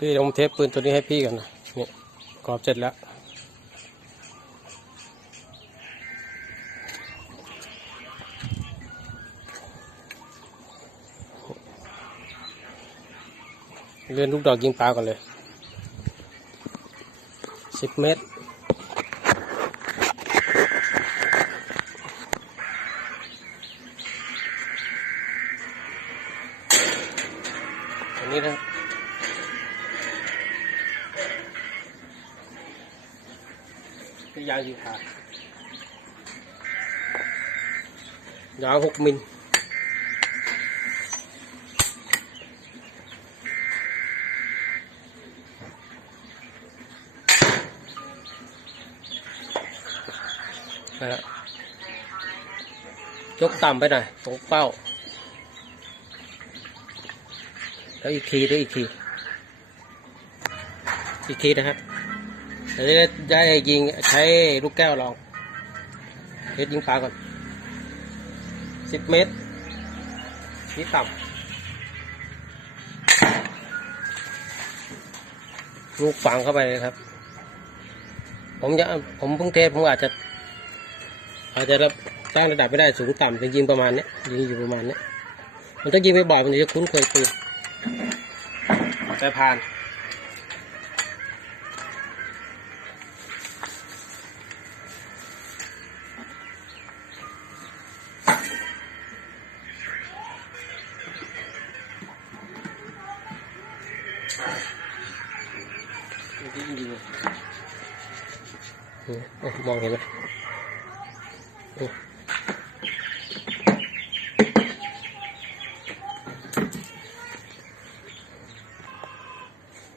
พี่ลงเทปปืนตัวนี้ให้พี่กันนะนี่กรอบเสร็จแล้ว เลื่อนลูกดอกยิงปลาก่อนเลยสิบเมตรอันนี้นะ นี่ยางยิงขาดยาวหกมิลนะยกต่ำไปหน่อยตรงเป้าแล้วอีกทีด้วอีกทีอีกทีนะครับ เดี๋ยวจะได้ยิงใช้ลูกแก้วลองเฮ็ดยิงปลาก่อนสิบเมตรนี่ต่ำลูกฝังเข้าไปเลยครับ ผมจะผมเพิ่งเทสผมอาจจะ อาจจะรับตั้งระดับไม่ได้สูงต่ำจะยิงประมาณนี้ยิงอยู่ประมาณนี้มันต้องยิงไปบ่อยมันจะคุ้นเคยปืนแต่ผ่าน มองเห็นไหม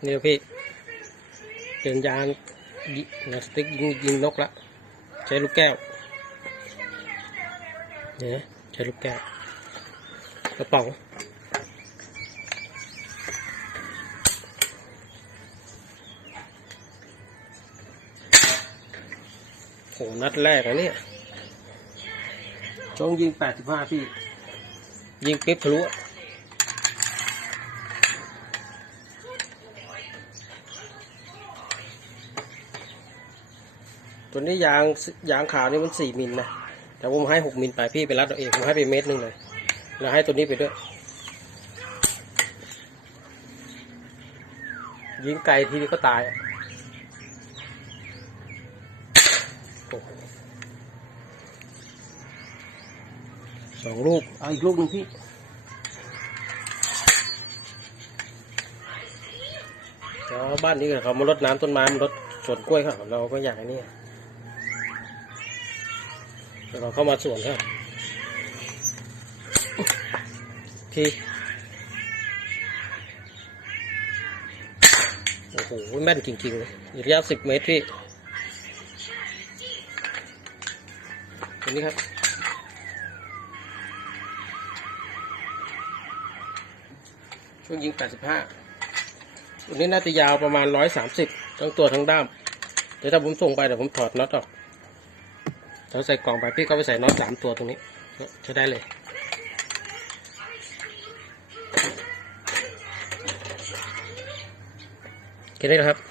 เนี่ยพี่เปลี่ยนยางยิงสติ๊กยิงยิงนกละใช้ลูกแก้วเนี่ยใช้ลูกแก้วกระป๋อง โหนัดแรกอะเนี่ยจงยิงแปดสิบห้าพี่ ยิงปิ๊บทะลุอะตัวนี้ยางยางขาวนี่มันสี่มิลนะ แต่ผมให้หกมิลไปพี่ไปรัดเอาเองผมให้ไปเมตรหนึ่งเลย แล้วให้ตัวนี้ไปด้วย ยิงไกลทีนี้ก็ตายอะ โอ้โห สองลูกเอาอีกลูกหนึ่งพี่เดี๋ยวบ้านนี้เขามารดน้ำต้นไม้มารดสวนกล้วยเขาเราก็อยากอันนี้เดี๋ยวเราเข้ามาสวนเขาพี่โอ้โหแม่นจริงๆเลยระยะสิบเมตรพี่ตัวนี้ครับ ช่วงยิง 85ตัวนี้น่าจะยาวประมาณ 130 ทั้งตัวทั้งด้าม เดี๋ยวถ้าผมส่งไปเดี๋ยวผมถอดน็อตออกถ้วใส่กล่องไปพี่ก็ไปใส่น็อตสามตัวตรงนี้ใช้ได้เลยแค่นี้นะครับ